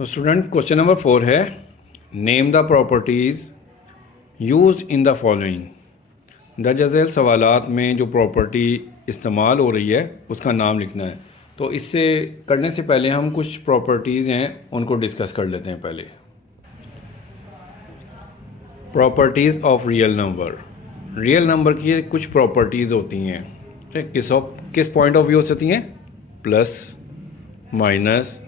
तो student question number 4 है, name the properties used in the following. दर्ज झेल सवालात में जो प्रॉपर्टी इस्तेमाल हो रही है उसका नाम लिखना है। तो इससे करने से पहले हम कुछ प्रॉपर्टीज़ हैं उनको डिस्कस कर लेते हैं। पहले properties of real number. Real number की कुछ प्रॉपर्टीज़ होती हैं, ठीक, किस पॉइंट ऑफ व्यू से होती हैं? Plus, minus,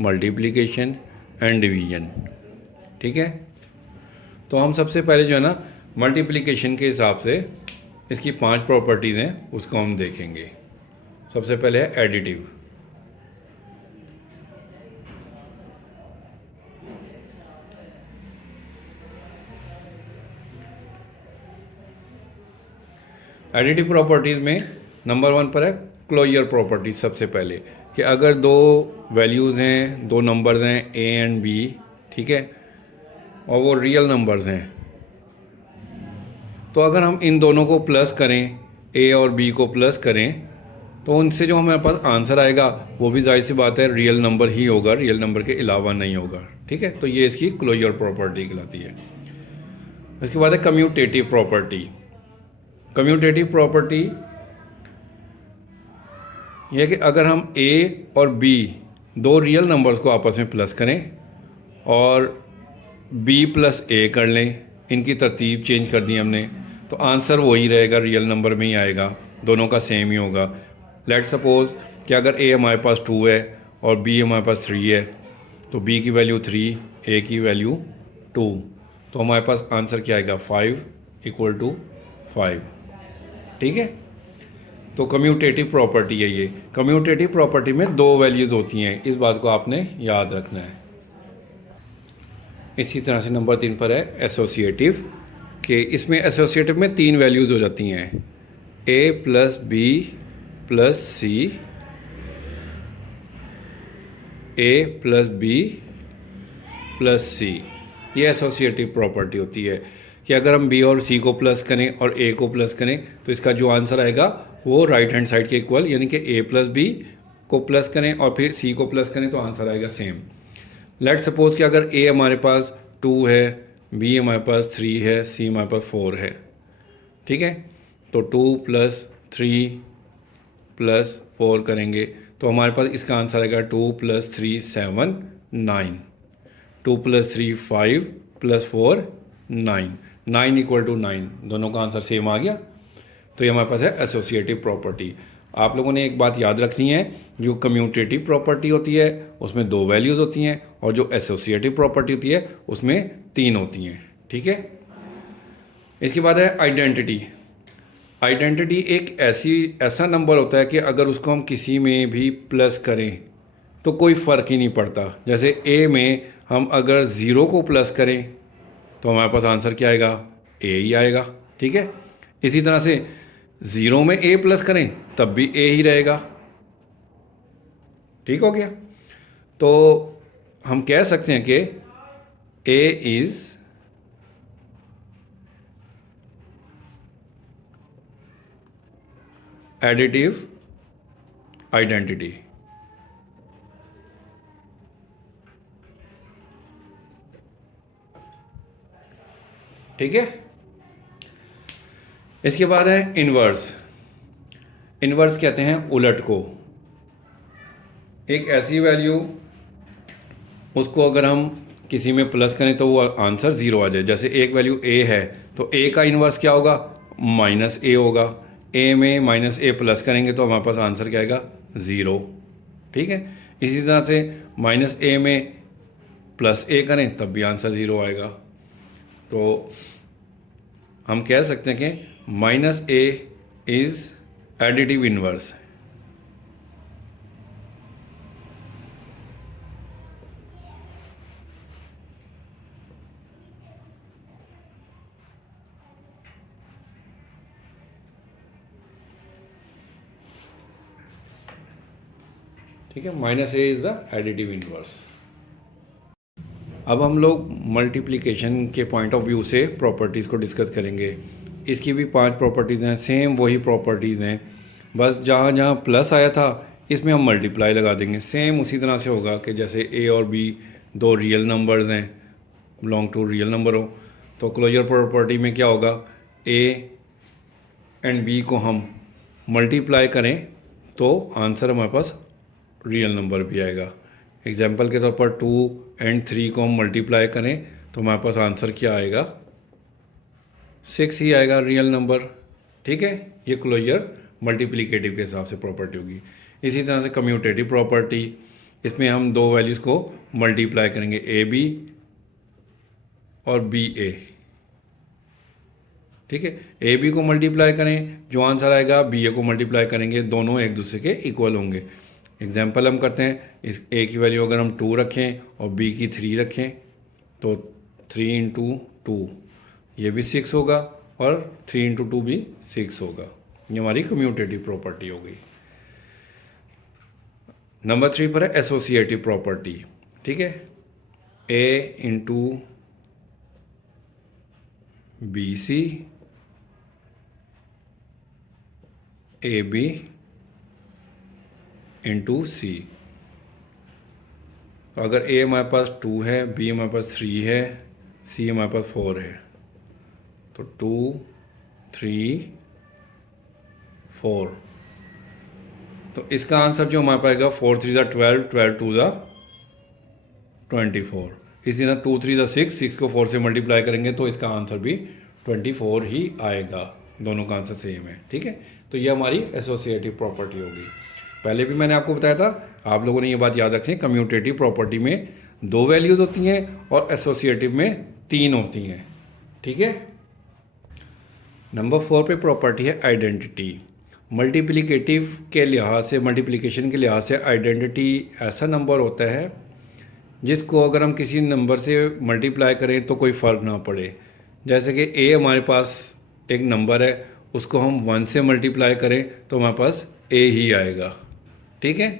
multiplication and division. ठीक है, तो हम सबसे पहले जो है ना मल्टीप्लिकेशन के हिसाब से इसकी 5 प्रॉपर्टीज़ हैं उसको हम देखेंगे। सबसे पहले है एडिटिव। एडिटिव प्रॉपर्टीज़ में नंबर 1 पर है क्लोजर प्रॉपर्टी। सबसे पहले कि अगर दो वैल्यूज़ हैं, दो नंबर्स हैं ए एंड बी, ठीक है, और वो रियल नंबर्स हैं, तो अगर हम इन दोनों को प्लस करें, ए और बी को प्लस करें, तो उनसे जो हमारे पास आंसर आएगा वो भी जाहिर सी बात है रियल नंबर ही होगा, रियल नंबर के अलावा नहीं होगा। ठीक है, तो ये इसकी क्लोजर प्रॉपर्टी कहलाती है। उसके बाद है कम्यूटेटिव प्रॉपर्टी। कम्यूटेटिव प्रॉपर्टी यह कि अगर हम ए और बी दो रियल नंबर्स को आपस में प्लस करें और बी प्लस ए कर लें, इनकी तरतीब चेंज कर दी हमने, तो आंसर वही रहेगा, रियल नंबर में ही आएगा, दोनों का सेम ही होगा। लेट सपोज कि अगर ए हमारे पास 2 है और बी हमारे पास 3 है, तो बी की वैल्यू 3, ए की वैल्यू 2, तो हमारे पास आंसर क्या आएगा? 5 = 5। ठीक है, तो कम्यूटेटिव प्रॉपर्टी है ये। कम्यूटेटिव प्रॉपर्टी में दो वैल्यूज़ होती हैं, इस बात को आपने याद रखना है। इसी तरह से नंबर 3 पर है एसोसिएटिव, कि इसमें एसोसिएटिव में 3 वैल्यूज़ हो जाती हैं, ए प्लस बी प्लस सी, ए प्लस बी प्लस सी। ये एसोसिएटिव प्रॉपर्टी होती है कि अगर हम बी और सी को प्लस करें और ए को प्लस करें तो इसका जो आंसर आएगा वो राइट हैंड साइड के इक्वल, यानी कि ए प्लस बी को प्लस करें और फिर सी को प्लस करें तो आंसर आएगा सेम। लेट सपोज कि अगर ए हमारे पास 2 है, बी हमारे पास 3 है, सी हमारे पास 4 है, ठीक है, तो 2 + 3 + 4 करेंगे तो हमारे पास इसका आंसर आएगा 2 + 3 7 9, 2 + 3 5 + 4 9, 9 = 9, दोनों का आंसर सेम आ गया। तो ये हमारे पास है एसोसिएटिव प्रॉपर्टी। आप लोगों ने एक बात याद रखनी है, जो कम्यूटेटिव प्रॉपर्टी होती है उसमें 2 वैल्यूज़ होती हैं और जो एसोसिएटिव प्रॉपर्टी होती है उसमें 3 होती हैं। ठीक है, इसके बाद है आइडेंटिटी। आइडेंटिटी एक ऐसा नंबर होता है कि अगर उसको हम किसी में भी प्लस करें तो कोई फ़र्क ही नहीं पड़ता। जैसे ए में हम अगर 0 को प्लस करें तो हमारे पास आंसर क्या आएगा? ए ही आएगा। ठीक है, इसी तरह से 0 में ए प्लस करें तब भी ए ही रहेगा। ठीक हो गया, तो हम कह सकते हैं कि ए इज़ एडिटिव आइडेंटिटी। ठीक है, इसके बाद है इन्वर्स। इन्वर्स कहते हैं उलट को। एक ऐसी वैल्यू, उसको अगर हम किसी में प्लस करें तो वो आंसर 0 आ जाए। जैसे एक वैल्यू ए है तो ए का इन्वर्स क्या होगा? -a होगा। ए में -a प्लस करेंगे तो हमारे पास आंसर क्या आएगा? 0। ठीक है, इसी तरह से -a में +a करें तब भी आंसर 0 आएगा। तो हम कह सकते हैं कि -a इज़ एडिटिव इन्वर्स। ठीक है, -a is the additive inverse. अब हम लोग मल्टीप्लिकेशन के पॉइंट ऑफ व्यू से प्रॉपर्टीज़ को डिस्कस करेंगे। इसकी भी 5 प्रॉपर्टीज़ हैं, सेम वही प्रॉपर्टीज़ हैं, बस जहाँ जहाँ प्लस आया था इसमें हम मल्टीप्लाई लगा देंगे। सेम उसी तरह से होगा कि जैसे ए और बी दो रियल नंबर्स हैं, बिलोंग टू रियल नंबर हो, तो क्लोजर प्रॉपर्टी में क्या होगा, ए एंड बी को हम मल्टीप्लाई करें तो आंसर हमारे पास रियल नंबर भी आएगा। एग्जांपल के तौर पर 2 एंड 3 को हम मल्टीप्लाई करें तो हमारे पास आंसर क्या आएगा, 6 ही आएगा, रियल नंबर। ठीक है, ये क्लोजर मल्टीप्लिकेटिव के हिसाब से प्रॉपर्टी होगी। इसी तरह से कम्यूटेटिव प्रॉपर्टी, इसमें हम दो वैल्यूज़ को मल्टीप्लाई करेंगे, ए बी और बी ए। ठीक है, ए बी को मल्टीप्लाई करें, जो आंसर आएगा बी ए को मल्टीप्लाई करेंगे, दोनों एक दूसरे के इक्वल होंगे। एग्जाम्पल हम करते हैं, इस ए की वैल्यू अगर हम 2 रखें और बी की 3 रखें तो 3 इंटू 2 ये भी 6 होगा और 3 इंटू 2 भी 6 होगा। ये हमारी कम्यूटेटिव प्रॉपर्टी हो गई। नंबर 3 पर है एसोसिएटिव प्रॉपर्टी। ठीक है, a into b c, a b into c. तो अगर ए हमारे पास 2 है, बी हमारे पास 3 है, सी हमारे पास 4 है, तो 2 3 4, तो इसका आंसर जो हमारे पास आएगा 4 3 12, 12 2 24। इसी तरह 2 3 6, 6 को 4 से मल्टीप्लाई करेंगे तो इसका आंसर भी 24 ही आएगा। दोनों का आंसर सेम है। ठीक है, तो ये हमारी एसोसिएटिव प्रॉपर्टी होगी। पहले भी मैंने आपको बताया था, आप लोगों ने ये बात याद रखें, कम्यूटेटिव प्रॉपर्टी में 2 वैल्यूज़ होती हैं और एसोसिएटिव में 3 होती हैं। ठीक है, नंबर 4 पे प्रॉपर्टी है आइडेंटिटी। मल्टीप्लिकेटिव के लिहाज से, मल्टीप्लिकेशन के लिहाज से आइडेंटिटी ऐसा नंबर होता है जिसको अगर हम किसी नंबर से मल्टीप्लाई करें तो कोई फ़र्क ना पड़े। जैसे कि ए हमारे पास एक नंबर है, उसको हम 1 से मल्टीप्लाई करें तो हमारे पास ए ही आएगा। ठीक है,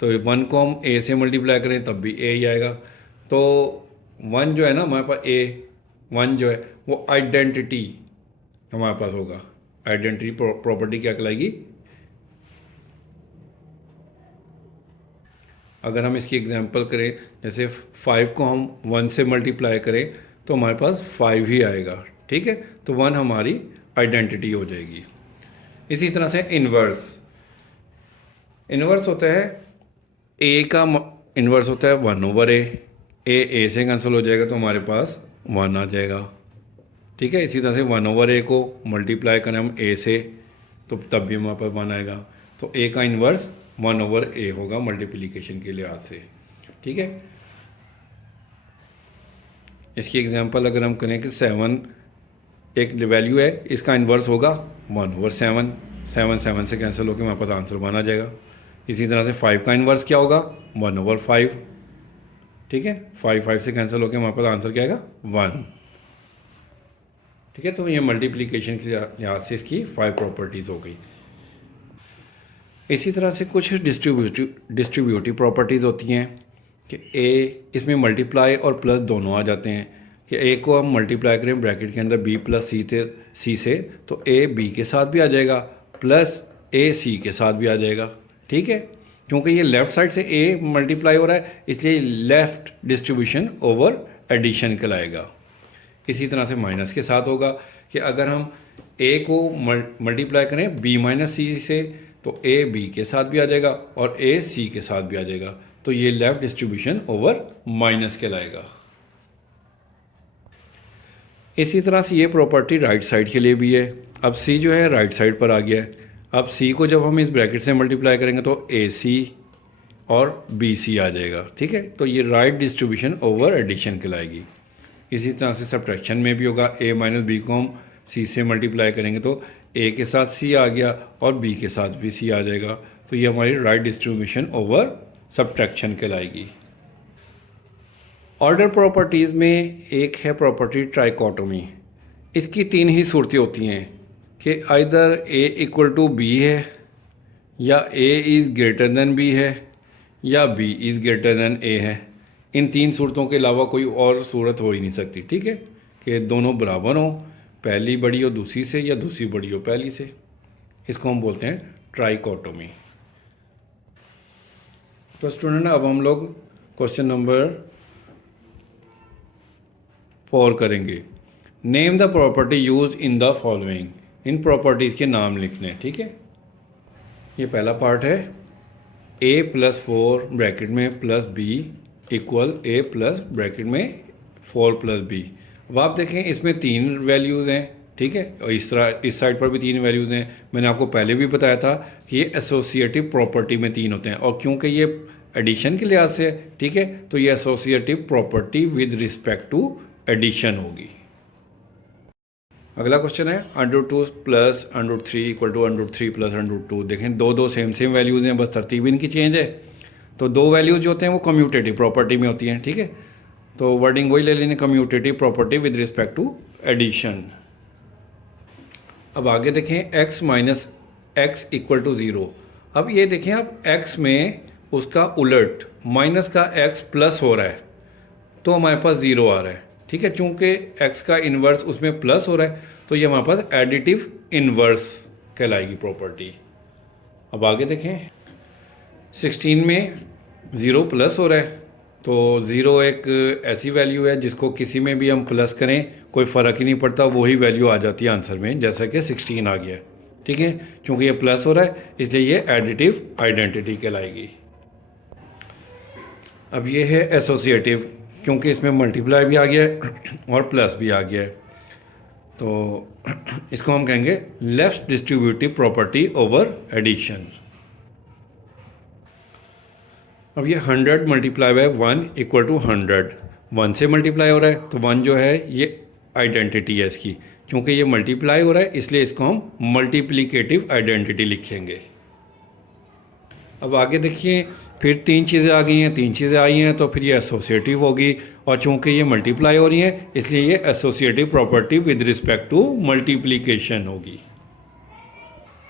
तो 1 को हम ए से मल्टीप्लाई करें तब भी ए ही आएगा। तो 1 जो है ना हमारे पास, ए 1 जो है वो आइडेंटिटी हमारे पास होगा। आइडेंटिटी प्रॉपर्टी क्या कहलाएगी, अगर हम इसकी एग्जांपल करें, जैसे 5 को हम 1 से मल्टीप्लाई करें तो हमारे पास 5 ही आएगा। ठीक है, तो 1 हमारी आइडेंटिटी हो जाएगी। इसी तरह से इन्वर्स, इन्वर्स होता है ए का इन्वर्स होता है 1/a। ए से कैंसिल हो जाएगा तो हमारे पास 1 आ जाएगा। ठीक है, इसी तरह से 1/a को मल्टीप्लाई करें हम ए से तो तब भी हमारे पास 1 आएगा। तो ए का इन्वर्स 1/a होगा मल्टीप्लिकेशन के लिहाज से। ठीक है, इसकी एग्जांपल अगर हम करें कि 7 एक वैल्यू है, इसका इन्वर्स होगा 1/7। 7 7 से कैंसिल होकर हमारे पास आंसर 1 आ जाएगा। इसी तरह से 5 का इन्वर्स क्या होगा, 1/5। ठीक है, 5 5 से कैंसिल होकर हमारे पास आंसर क्या आएगा, 1। ठीक है, तो ये मल्टीप्लिकेशन के लिहाज से इसकी 5 प्रॉपर्टीज़ हो गई। इसी तरह से कुछ डिस्ट्रीब्यूटिव प्रॉपर्टीज़ होती हैं कि ए, इसमें मल्टीप्लाई और प्लस दोनों आ जाते हैं। कि ए को हम मल्टीप्लाई करें ब्रैकेट के अंदर बी प्लस सी से तो ए बी के साथ भी आ जाएगा प्लस ए सी के साथ भी आ जाएगा। ठीक है, क्योंकि ये लेफ़्ट साइड से ए मल्टीप्लाई हो रहा है इसलिए लेफ़्ट डिस्ट्रीब्यूशन ओवर एडिशन कहलाएगा। इसी तरह से माइनस के साथ होगा कि अगर हम ए को मल्टीप्लाई करें बी माइनस सी से तो ए बी के साथ भी आ जाएगा और ए सी के साथ भी आ जाएगा। तो ये लेफ़्ट डिस्ट्रीब्यूशन ओवर माइनस कहलाएगा। इसी तरह से ये प्रॉपर्टी राइट साइड के लिए भी है। अब सी जो है राइट साइड पर आ गया है। अब सी को जब हम इस ब्रैकेट से मल्टीप्लाई करेंगे तो ए सी और बी सी आ जाएगा। ठीक है, तो ये राइट डिस्ट्रीब्यूशन ओवर एडिशन कहलाएगी। इसी तरह से सब्ट्रैक्शन में भी होगा, ए माइनस बी को हम सी से मल्टीप्लाई करेंगे तो ए के साथ सी आ गया और बी के साथ भी सी आ जाएगा। तो ये हमारी राइट डिस्ट्रीब्यूशन ओवर सब्ट्रैक्शन कहलाएगी। ऑर्डर प्रॉपर्टीज़ में एक है प्रॉपर्टी ट्राइकोटोमी। इसकी 3 ही सूरतें होती हैं कि either A equal to B है, या A is greater than B है, या B is greater than A है। इन 3 सूरतों के अलावा कोई और सूरत हो ही नहीं सकती। ठीक है, कि दोनों बराबर हों, पहली बड़ी हो दूसरी से या दूसरी बड़ी हो पहली से। इसको हम बोलते हैं ट्राइकोटोमी। तो स्टूडेंट अब हम लोग क्वेश्चन नंबर 4 करेंगे। Name the property use in the following, in properties के नाम लिखने। ठीक है, ये पहला पार्ट है a प्लस 4 ब्रैकेट में plus B equal a plus bracket में 4 प्लस बी। अब आप देखें इसमें 3 वैल्यूज़ हैं। ठीक है, और इस तरह इस साइड पर भी 3 वैल्यूज़ हैं। मैंने आपको पहले भी बताया था कि ये एसोसिएटिव प्रॉपर्टी में 3 होते हैं, और क्योंकि ये एडिशन के लिहाज से है, ठीक है, तो ये associative property with respect to addition होगी। अगला क्वेश्चन है √2 प्लस √3 इक्वल टू √3 प्लस √2। देखें दो सेम वैल्यूज़ हैं, बस तरतीब इनकी चेंज है। तो दो वैल्यूज़ जो होते हैं वो कम्यूटेटिव प्रॉपर्टी में होती हैं। ठीक है, तो वर्डिंग वही ले लेने, commutative property with respect to addition. अब आगे देखें x minus X equal to 0। अब ये देखें आप x में उसका उलट माइनस का x प्लस हो रहा है तो हमारे पास 0 आ रहा है। ठीक है, चूँकि x का इन्वर्स उसमें प्लस हो रहा है तो ये हमारे पास एडिटिव इन्वर्स कहलाएगी प्रॉपर्टी। अब आगे देखें 16 में 0 प्लस हो रहा है, तो 0 एक ऐसी वैल्यू है जिसको किसी में भी हम प्लस करें कोई फ़र्क ही नहीं पड़ता, वही वैल्यू आ जाती है आंसर में, जैसा कि 16 आ गया। ठीक है, चूँकि ये प्लस हो रहा है इसलिए ये एडिटिव आइडेंटिटी कहलाएगी। अब ये है एसोसिएटिव, क्योंकि इसमें मल्टीप्लाई भी आ गया है और प्लस भी आ गया है, तो इसको हम कहेंगे less distributive property over addition. अब ये 100 मल्टीप्लाई बाय 1 इक्वल टू 100, 1 से मल्टीप्लाई हो रहा है तो 1 जो है ये आइडेंटिटी है इसकी। क्योंकि ये मल्टीप्लाई हो रहा है इसलिए इसको हम मल्टीप्लिकेटिव आइडेंटिटी लिखेंगे। अब आगे देखिए फिर 3 चीज़ें आ गई हैं, 3 चीज़ें आई हैं तो फिर ये एसोसिएटिव होगी, और चूँकि ये मल्टीप्लाई हो रही हैं इसलिए ये associative property with respect to multiplication होगी।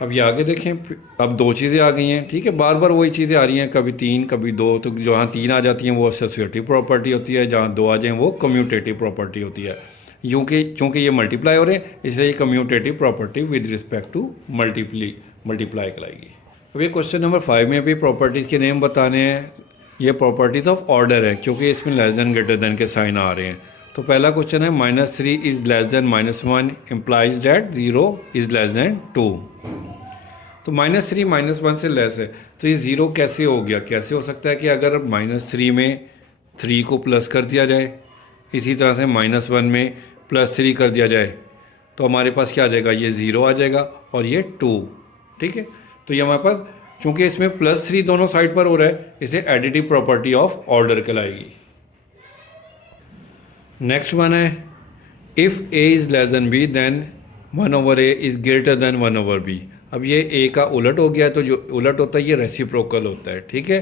अब ये आगे देखें, अब 2 चीज़ें आ गई हैं। ठीक है, बार बार वही चीज़ें आ रही हैं, कभी 3 कभी 2, तो जहाँ 3 आ जाती हैं वो एसोसिएटिव प्रॉपर्टी होती है, जहाँ 2 आ जाएँ वो कम्यूटेटिव प्रॉपर्टी होती है। चूँकि ये मल्टीप्लाई हो रहे हैं इसलिए ये commutative property with respect to multiply कहलाएगी। अब ये क्वेश्चन नंबर 5 में भी प्रॉपर्टीज़ के नेम बताने हैं। ये प्रॉपर्टीज़ ऑफ ऑर्डर है क्योंकि इसमें लेस देन ग्रेटर देन के साइन आ रहे हैं। तो पहला क्वेश्चन है -3 is less then -1 implies that 0 is less then 2। तो -3 -1 से लेस है, तो ये 0 कैसे हो गया? कैसे हो सकता है कि अगर -3 में 3 को प्लस कर दिया जाए, इसी तरह से -1 में +3 कर दिया जाए, तो हमारे पास क्या आ जाएगा? ये 0 आ जाएगा और ये 2। ठीक है, तो ये हमारे पास चूँकि इसमें +3 दोनों साइड पर हो रहा है इसलिए एडिटिव प्रॉपर्टी ऑफ ऑर्डर कहलाएगी। नेक्स्ट वन है if a is less than b then 1/a is greater than 1/b। अब ये a का उलट हो गया, तो जो उलट होता है ये रेसिप्रोकल होता है। ठीक है,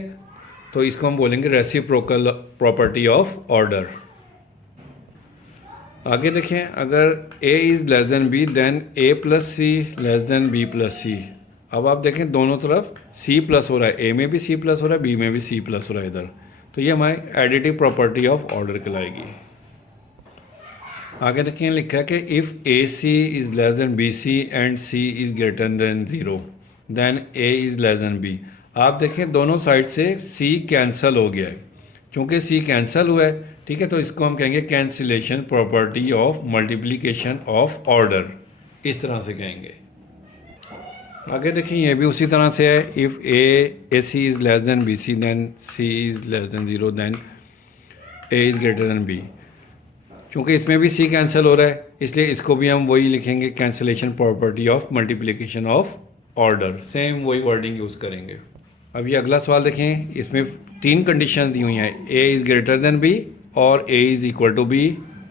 तो इसको हम बोलेंगे रेसिप्रोकल प्रॉपर्टी ऑफ ऑर्डर। आगे देखें, अगर a is less than b then a plus c less than b plus c। अब आप देखें दोनों तरफ c प्लस हो रहा है, a में भी c प्लस हो रहा है, b में भी c प्लस हो रहा है इधर, तो ये हमारी एडिटिव प्रॉपर्टी ऑफ ऑर्डर कहलाएगी। आगे देखें लिखा है कि if AC is less than BC and C is greater than 0 then A is less than B। आप देखें दोनों साइड से C कैंसिल हो गया है, क्योंकि C कैंसिल हुआ है। ठीक है, तो इसको हम कहेंगे cancellation property of multiplication of order, इस तरह से कहेंगे। आगे देखें ये भी उसी तरह से है, if AC is less than BC then C is less than 0 then A is greater than B। क्योंकि इसमें भी C कैंसिल हो रहा है इसलिए इसको भी हम वही लिखेंगे cancellation property of multiplication of order, same वही वर्डिंग यूज़ करेंगे। अब ये अगला सवाल देखें, इसमें 3 कंडीशन दी हुई हैं, A is greater than B और A is equal to B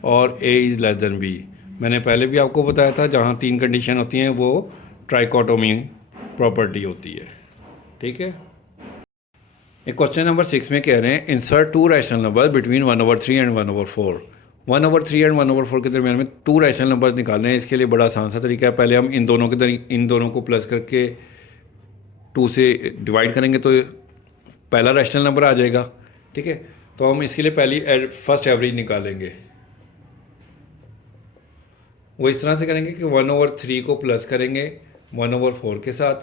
और A is less than B। मैंने पहले भी आपको बताया था जहाँ 3 कंडीशन होती हैं वो ट्राइकोटोमी प्रॉपर्टी होती है। ठीक है, एक क्वेश्चन नंबर 6 में कह रहे हैं insert 2 rational number between 1/3 and 1/4। 1/3 and 1/4 के दरमियान में 2 रैशनल नंबर्स निकालने हैं। इसके लिए बड़ा आसान सा तरीका है, पहले हम इन दोनों को प्लस करके 2 से डिवाइड करेंगे तो पहला रैशनल नंबर आ जाएगा। ठीक है, तो हम इसके लिए फर्स्ट एवरेज निकालेंगे। वो इस तरह से करेंगे कि 1/3 को प्लस करेंगे 1/4 के साथ,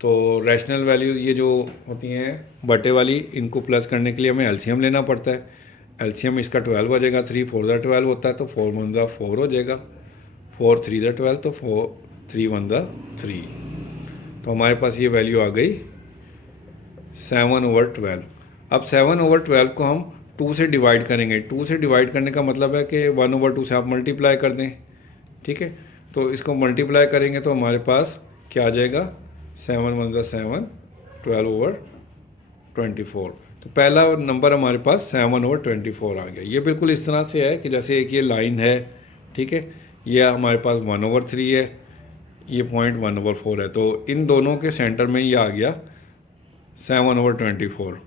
तो रैशनल वैल्यू ये जो होती हैं बटे वाली, इनको प्लस करने के लिए हमें एलसीएम लेना पड़ता है। एलसीएम इसका 12 आ जाएगा, 3 4 ज़ा 12 होता है तो 4 1 ज़ा 4 हो जाएगा, 4 3 ज़ा 12 तो 4 3 1 ज़ा 3। तो हमारे पास ये वैल्यू आ गई 7/12। अब 7/12 को हम 2 से डिवाइड करेंगे। 2 से डिवाइड करने का मतलब है कि 1/2 से आप मल्टीप्लाई कर दें, ठीक है। तो इसको मल्टीप्लाई करेंगे तो हमारे पास क्या आ जाएगा, 7 1 ज़ा 7, 12/24। तो पहला नंबर हमारे पास 7/24 आ गया। ये बिल्कुल इस तरह से है कि जैसे एक ये लाइन है, ठीक है, ये हमारे पास 1/3 है, ये पॉइंट 1/4 है, तो इन दोनों के सेंटर में ये आ गया 7/24।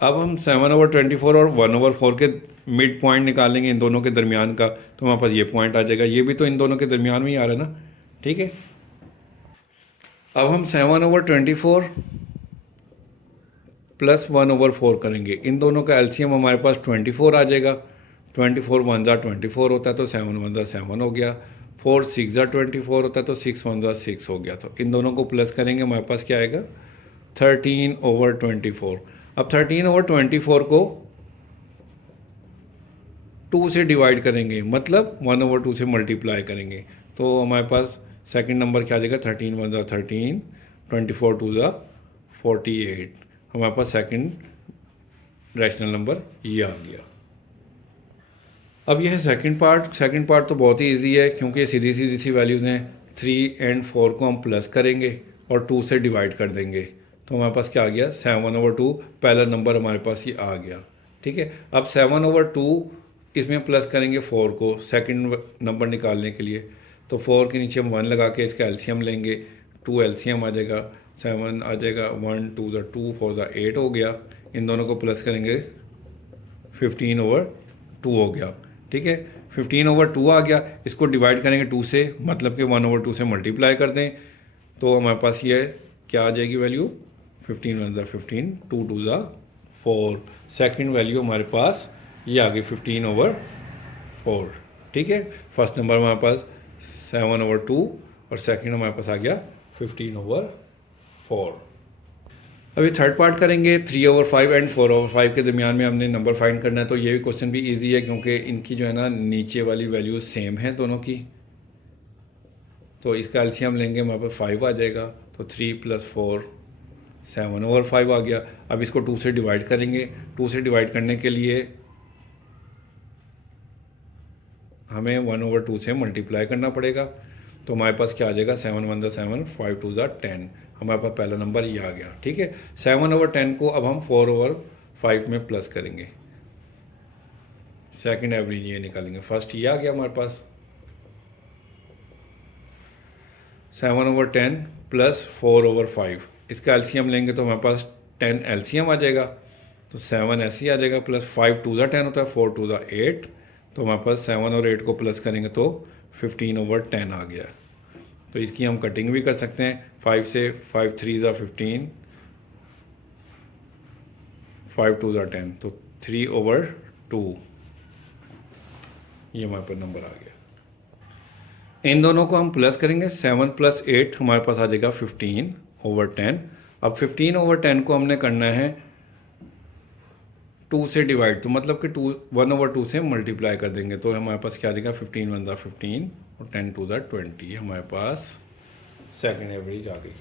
अब हम 7/24 और 1/4 के मिड पॉइंट निकालेंगे इन दोनों के दरमियान का, तो हमारे पास ये पॉइंट आ जाएगा। ये भी तो इन दोनों के दरमियान में ही आ रहा है ना, ठीक है। अब हम 7/24 प्लस 1/4 करेंगे। इन दोनों का एलसीएम हमारे पास 24 आ जाएगा। 24 1 ज़ा 24 होता है तो 7 1 ज़ा 7 हो गया। 4 6 ज़ा 24 होता है तो 6 1 ज़ा 6 हो गया। तो इन दोनों को प्लस करेंगे, हमारे पास क्या आएगा, 13/24। अब 13/24 को 2 से डिवाइड करेंगे, मतलब 1/2 से मल्टीप्लाई करेंगे, तो हमारे पास सेकंड नंबर क्या आ जाएगा, 13 1 ज़ा 13, 24 2 ज़ा 48। हमारे पास सेकंड रैशनल नंबर ये आ गया। अब यह है सेकंड पार्ट। सेकंड पार्ट तो बहुत ही इजी है क्योंकि ये सीधी सीधी सी वैल्यूज़ हैं। 3 और 4 को हम प्लस करेंगे और 2 से डिवाइड कर देंगे, तो हमारे पास क्या आ गया, 7/2। पहला नंबर हमारे पास ये आ गया, ठीक है। अब 7/2 इसमें प्लस करेंगे 4 को सेकंड नंबर निकालने के लिए, तो 4 के नीचे हम 1 लगा के इसका एलसीएम लेंगे, 2 एलसीएम आ जाएगा, 7 आ जाएगा, 1 2 ज़ा 2 4 ज़ा 8 हो गया। इन दोनों को प्लस करेंगे 15/2 हो गया, ठीक है। 15/2 आ गया। इसको डिवाइड करेंगे 2 से, मतलब कि 1/2 से मल्टीप्लाई कर दें, तो हमारे पास ये क्या आ जाएगी वैल्यू, 15 1 ज़ा 15, 2 2 ज़ा 4। सेकंड वैल्यू हमारे पास ये आ गई 15/4, ठीक है। फर्स्ट नंबर हमारे पास 7/2 और सेकंड हमारे पास आ गया 15/4। अभी थर्ड पार्ट करेंगे। 3/5 एंड 4/5 के दरमियान में हमने नंबर फाइंड करना है, तो ये भी क्वेश्चन भी इजी है क्योंकि इनकी जो है ना नीचे वाली वैल्यूज सेम है दोनों की। तो इसका एलसीएम लेंगे, हमारे पास 5 आ जाएगा, तो 3 + 4 7/5 आ गया। अब इसको 2 से डिवाइड करेंगे। 2 से डिवाइड करने के लिए हमें 1/2 से मल्टीप्लाई करना पड़ेगा, तो हमारे पास क्या आ जाएगा, 7 1 ज़ा 7, 5 2 ज़ा 10। हमारे पास पहला नंबर ये आ गया, ठीक है। 7/10 को अब हम 4/5 में प्लस करेंगे, सेकंड एवरेज ये निकालेंगे। फर्स्ट ये आ गया हमारे पास 7/10 प्लस 4/5। इसका एलसीएम लेंगे तो हमारे पास 10 एलसीएम आ जाएगा, तो 7 ऐसे ही आ जाएगा, प्लस 5 2 ज़ा 10 होता है, 4 2 ज़ा 8, तो हमारे पास 7 और 8 को प्लस करेंगे तो 15/10 आ गया। तो इसकी हम कटिंग भी कर सकते हैं 5 से, 5 3 ज़ा 15, 5 2 ज़ा 10, तो 3/2 ये हमारे पास नंबर आ गया। इन दोनों को हम प्लस करेंगे, 7 + 8 हमारे पास आ जाएगा 15/10। अब 15/10 को हमने करना है 2 से डिवाइड, तो मतलब कि 1/2 से मल्टीप्लाई कर देंगे, तो हमारे पास क्या आ जाएगा, 15 1 ज़ा 15 और 10 2 ज़ा 20। हमारे पास सेकंड एवरेज आ गई।